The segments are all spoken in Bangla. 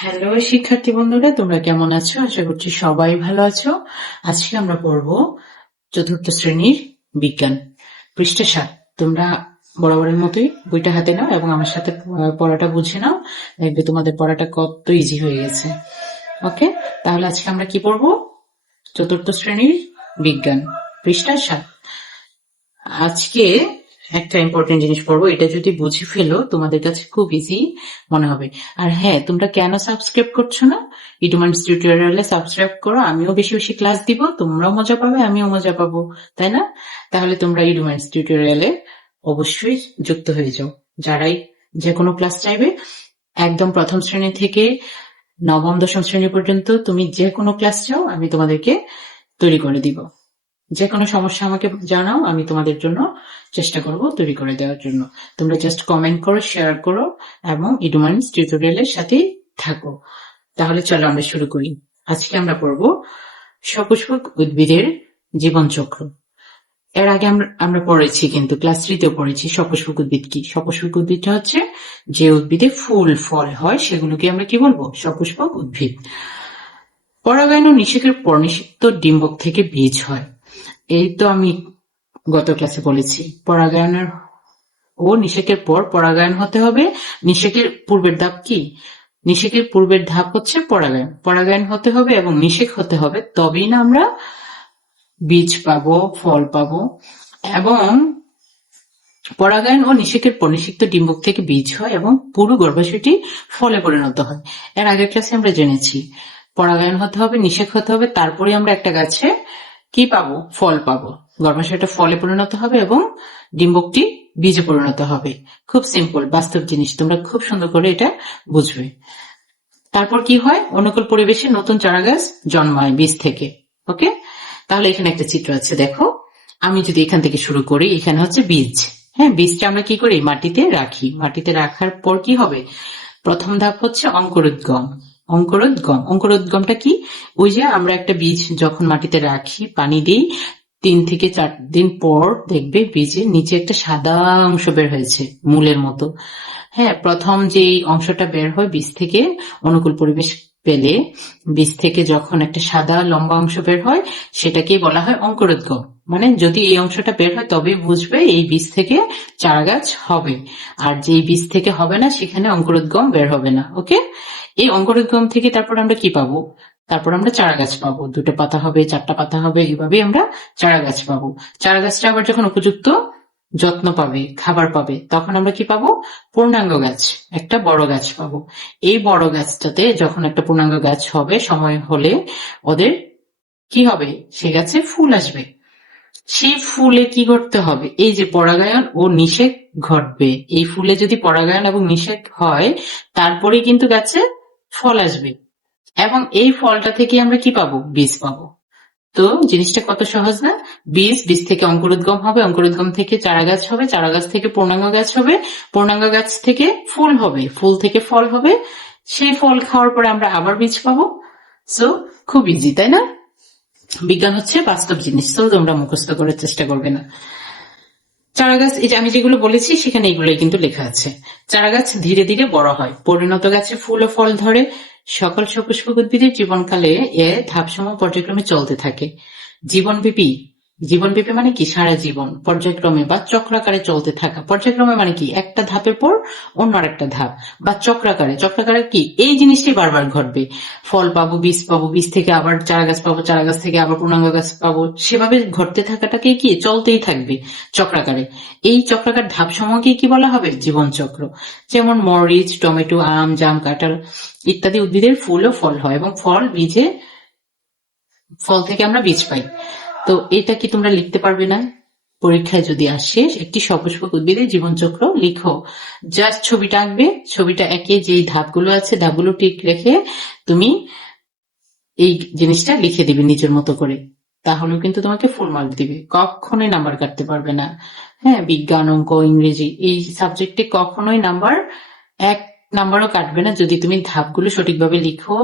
হ্যালো শিক্ষার্থী বন্ধুরা, তোমরা কেমন আছো? আশা করছি সবাই ভালো আছো। আজকে আমরা পড়বো চতুর্থ শ্রেণীর বিজ্ঞান, পৃষ্ঠা 7। তোমরা বরাবরের মতোই বইটা হাতে নাও এবং আমার সাথে পড়াটা বুঝে নাও, দেখবে তোমাদের পড়াটা কত ইজি হয়ে গেছে। ওকে, তাহলে আজকে আমরা কি পড়বো? চতুর্থ শ্রেণীর বিজ্ঞান, পৃষ্ঠা 7। আজকে একটা ইম্পর্টেন্ট জিনিস পড়বো, এটা যদি বুঝে ফেলো তোমাদের কাছে খুব ইজি মনে হবে। আর হ্যাঁ, তোমরা কেন সাবস্ক্রাইব করছো না? ইডুমান্স টিউটোরিয়ালে সাবস্ক্রাইব করো, আমিও বেশি বেশি ক্লাস দিব, তোমরাও মজা পাবে, আমিও মজা পাবো, তাই না? তাহলে তোমরা ইডুমান্স টিউটোরিয়ালে অবশ্যই যুক্ত হয়ে যাও। যারাই যে কোনো ক্লাস চাইবে, একদম প্রথম শ্রেণী থেকে নবম দশম শ্রেণী পর্যন্ত তুমি যে কোনো ক্লাস চাও, আমি তোমাদেরকে তৈরি করে দিব। যে কোনো সমস্যা আমাকে জানাও, আমি তোমাদের জন্য চেষ্টা করব তৈরি করে দেওয়ার জন্য। তোমরা জাস্ট কমেন্ট করো, শেয়ার করো এবং ইডুমান্স টিউটোরিয়ালের সাথেই থাকো। তাহলে চলো আমরা শুরু করি। আজকে আমরা পড়ব সপুষ্পক উদ্ভিদের জীবনচক্র। এর আগে আমরা পড়েছি, কিন্তু ক্লাস 3তেও পড়েছি সপুষ্পক উদ্ভিদ কি। সপুষ্পক উদ্ভিদটা হচ্ছে যে উদ্ভিদে ফুল ফল হয়, সেগুলোকে আমরা কি বলবো? সপুষ্পক উদ্ভিদ। পরাগায়ন ও নিষেকের পর নিষিক্ত ডিম্বক থেকে বীজ হয়। এই তো আমি গত ক্লাসে বলেছি, পরাগায়নের ও নিষেকের পর পরাগায়ন হতে হবে। নিষেকের পূর্বের ধাপ কি? নিষেকের পূর্বের ধাপ হচ্ছে পরাগায়ন। পরাগায়ন হতে হবে এবং নিষেক হতে হবে, তবেই না আমরা বীজ পাবো, ফল পাবো। এবং পরাগায়ন ও নিষেকের পর নিষিক্ত ডিম্বক থেকে বীজ হয় এবং পুরো গর্ভাশয়টি ফলে পরিণত হয়। এর আগের ক্লাসে আমরা জেনেছি পরাগায়ন হতে হবে, নিষেক হতে হবে, তারপরে আমরা একটা গাছে কি পাবো? ফল পাবো। গর্ভাশয়টা ফলে পরিণত হবে এবং ডিম্বকটি বীজে পরিণত হবে। খুব সিম্পল, বাস্তব জিনিস, তোমরা খুব সুন্দর করে এটা বুঝবে। তারপর কি হয়? অনুকূল পরিবেশে নতুন চারা গাছ জন্মায় বীজ থেকে। ওকে, তাহলে এখানে একটা চিত্র আছে, দেখো। আমি যদি এখান থেকে শুরু করি, এখানে হচ্ছে বীজ। হ্যাঁ, বীজটা আমরা কি করি? মাটিতে রাখি। মাটিতে রাখার পর কি হবে? প্রথম ধাপ হচ্ছে অঙ্কুরোদ্গম। অঙ্কুরোদ্গমটা কি? ওই যে আমরা একটা বীজ যখন মাটিতে রাখি, পানি দিই, 3 থেকে 4 দিন পর দেখবে বীজের নিচে একটা সাদা অংশ বের হয়েছে, মূলের মতো। হ্যাঁ, প্রথম যে অংশটা বের হয় বীজ থেকে, অনুকূল পরিবেশ পেলে বীজ থেকে যখন একটা সাদা লম্বা অংশ বের হয়, সেটাকে বলা হয় অঙ্কুরোদ্গম। মানে যদি এই অংশটা বের হয় তবে বুঝবে এই বীজ থেকে চারা গাছ হবে, আর যে বীজ থেকে হবে না সেখানে অঙ্কুরোদ্গম বের হবে না। ওকে, এই অঙ্কুরোদ্গম থেকে তারপর আমরা কি পাবো? তারপর আমরা চারা গাছ পাবো, 2টা পাতা হবে, 4টা পাতা হবে, এইভাবেই আমরা চারা গাছ পাবো। চারা গাছটা আবার যখন উপযুক্ত যত্ন পাবে, খাবার পাবে, তখন আমরা কি পাবো? পূর্ণাঙ্গ গাছ, একটা বড় গাছ পাবো। এই বড় গাছটাতে যখন একটা পূর্ণাঙ্গ গাছ হবে, সময় হলে ওদের কি হবে? সে গাছে ফুল আসবে। সেই ফুলে কি করতে হবে? এই যে পরাগায়ন ও নিষেক ঘটবে। এই ফুলে যদি পরাগায়ন এবং নিষেক হয়, তারপরেই কিন্তু গাছে ফল আসবে এবং এই ফলটা থেকে আমরা কি পাবো? বীজ পাবো। তো জিনিসটা কত সহজ না? বীজ থেকে অঙ্কুরোদ্গম হবে, অঙ্কুরোদ্গম থেকে চারা গাছ হবে, চারা গাছ থেকে পূর্ণাঙ্গ গাছ হবে, পূর্ণাঙ্গ গাছ থেকে ফুল হবে, ফুল থেকে ফল হবে, সেই ফল খাওয়ার পরে আমরা আবার বীজ পাবো। সো খুব ইজি, তাই না? বিজ্ঞান হচ্ছে বাস্তব জিনিস, তো তোমরা মুখস্থ করার চেষ্টা করবে না। চারা গাছ, এই যে আমি যেগুলো বলেছি সেখানে এগুলোই কিন্তু লেখা আছে। চারা গাছ ধীরে ধীরে বড় হয়, পরিণত গাছে ফুল ও ফল ধরে। সকল সপুষ্পক উদ্ভিদের জীবনকালে এ ধাপসমূহ পর্যায়ক্রমে চলতে থাকে। জীবনব্যাপী, জীবনব্যাপী মানে কি? সারা জীবন, পর্যায়ক্রমে বা চক্রাকারে চলতে থাকা। পর্যায়ক্রমে মানে কি? একটা ধাপের পর অন্য একটা ধাপ, বা চক্রাকারে। চক্রাকারে কি? এই জিনিসটাই বারবার ঘটবে। ফল পাবো, বীজ পাবো, বীজ থেকে আবার চারা গাছ পাবো, চারা গাছ থেকে আবার পূর্ণাঙ্গ গাছ পাবো, সেভাবে ঘটতে থাকাটাকে কি? চলতেই থাকবে চক্রাকারে। এই চক্রাকার ধাপ সমূহকে কি বলা হবে? জীবন চক্র। যেমন মরিচ, টমেটো, আম, জাম, কাঁঠাল ইত্যাদি উদ্ভিদের ফুল ও ফল হয় এবং ফল থেকে আমরা বীজ পাই। তো এটা কি তোমরা লিখতে পারবে না? পরীক্ষায় যদি আসে একটি সপুষ্পক উদ্ভিদের জীবনচক্র লিখো, জাস্ট ছবিটা আঁকবে, ছবিটা এঁকে যেই ধাপগুলো আছে ধাপগুলো ঠিক রেখে তুমি এই জিনিসটা লিখে দিবে নিজের মতো করে, তাহলেও কিন্তু তোমাকে ফুল মার্ক দিবে, কখনোই নাম্বার কাটতে পারবে না। হ্যাঁ, বিজ্ঞান, অঙ্ক, ইংরেজি এই সাবজেক্টে কখনোই এক নাম্বারও কাটবে না যদি তুমি ধাপগুলো সঠিকভাবে লিখো,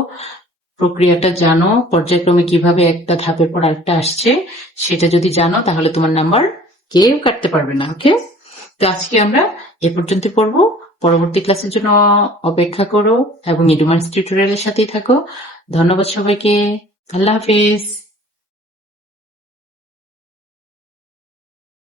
প্রক্রিয়াটা জানো, পর্যায়ক্রমে কিভাবে একটা ধাপের পর আরেকটা আসছে সেটা যদি জানো, তাহলে তোমার নাম্বার কেউ কাটতে পারবে না। ওকে, তো আজকে আমরা এ পর্যন্ত পড়বো। পরবর্তী ক্লাসের জন্য অপেক্ষা করো এবং এডুমার্স টিউটোরিয়ালের সাথেই থাকো। ধন্যবাদ সবাইকে। আল্লাহ হাফেজ।